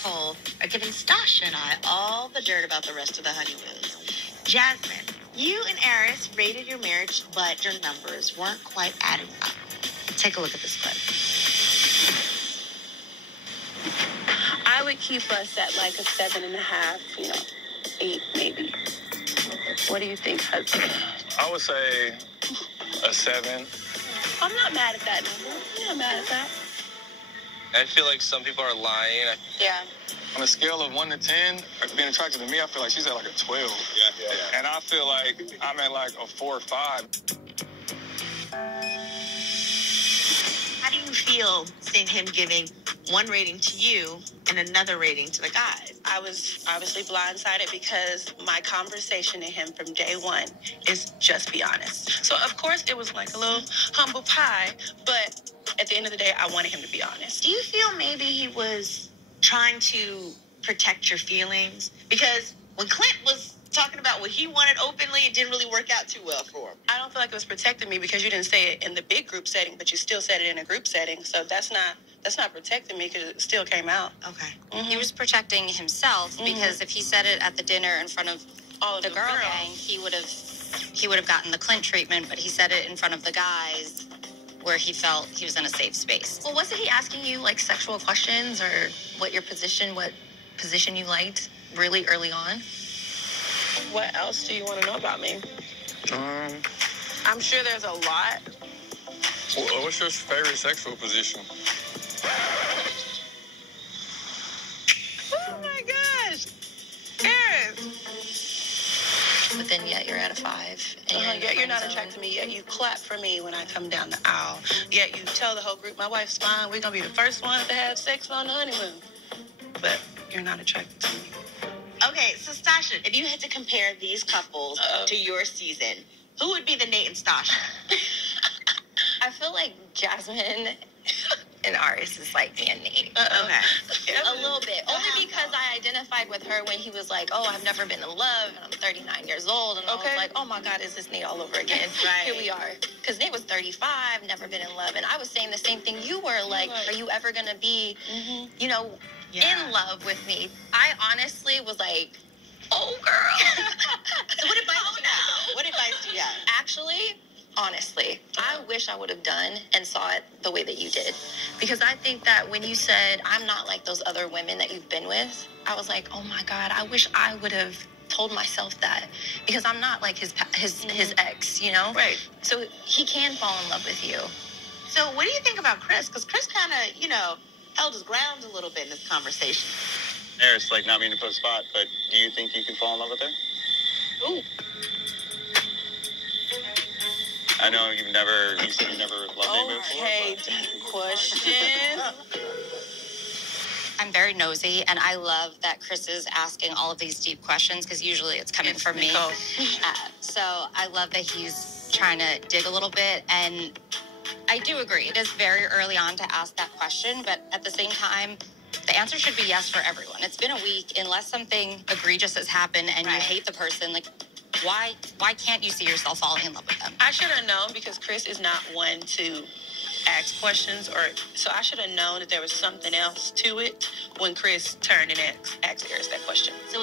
Nicole are giving Stasha and I all the dirt about the rest of the honeymoons. Jasmine, you and Airris rated your marriage, but your numbers weren't quite adding up. Take a look at this clip. I would keep us at like a 7.5, 8 maybe. What do you think, husband? I would say a 7. I'm not mad at that number. I'm not mad at that. I feel like some people are lying. Yeah. On a scale of 1 to 10, being attracted to me, I feel like she's at like a 12. Yeah. And I feel like I'm at like a 4 or 5. How do you feel seeing him giving one rating to you and another rating to the guys? I was obviously blindsided because my conversation to him from day one is just be honest. So, of course, it was like a little humble pie, but at the end of the day, I wanted him to be honest. Do you feel maybe he was trying to protect your feelings? Because when Clint was talking about what he wanted openly, it didn't really work out too well for him. I don't feel like it was protecting me because you didn't say it in the big group setting, but you still said it in a group setting. So that's not protecting me because it still came out. Okay. Mm-hmm. He was protecting himself because if he said it at the dinner in front of all of the girl gang, he would have gotten the Clint treatment, but he said it in front of the guys where he felt he was in a safe space. Well, wasn't he asking you like sexual questions or what position you liked really early on? What else do you want to know about me? I'm sure there's a lot. What's your favorite sexual position? Oh my gosh, Airris. But then yet you're at a 5. And Yet you're not attracted to me. Yet you clap for me when I come down the aisle. Yet you tell the whole group, my wife's fine. We're going to be the first ones to have sex on the honeymoon. But you're not attracted to me. Okay, so Stasha, if you had to compare these couples to your season, who would be the Nate and Stasha? I feel like Jasmine and Airris is like me and Nate. Okay. A little bit. Only because I identified with her when he was like, oh, I've never been in love, and I'm 39 years old. And I was like, oh my God, is this Nate all over again? Right. Here we are. Because Nate was 35, never been in love. And I was saying the same thing you were. Like, are you ever going to be, in love with me? I honestly was like, oh, girl. So what advice do you have? What advice do you have? Actually, honestly, I wish I would have done and saw it the way that you did. Because I think that when you said, I'm not like those other women that you've been with, I was like, oh my God, I wish I would have told myself that. Because I'm not like his ex, Right. So he can fall in love with you. So what do you think about Chris? Because Chris kind of, held his ground a little bit in this conversation. Airris, like, not meaning to put a spot, but do you think you can fall in love with her? Ooh. I know you said you never loved anybody before. Okay, deep question. I'm very nosy, and I love that Chris is asking all of these deep questions because usually it's coming from me. So I love that he's trying to dig a little bit, and I do agree. It is very early on to ask that question, but at the same time, the answer should be yes for everyone. It's been a week. Unless something egregious has happened and you hate the person, like, why can't you see yourself falling in love with them? I should have known because Chris is not one to ask questions, so I should have known that there was something else to it when Chris turned and asked Airris that question. So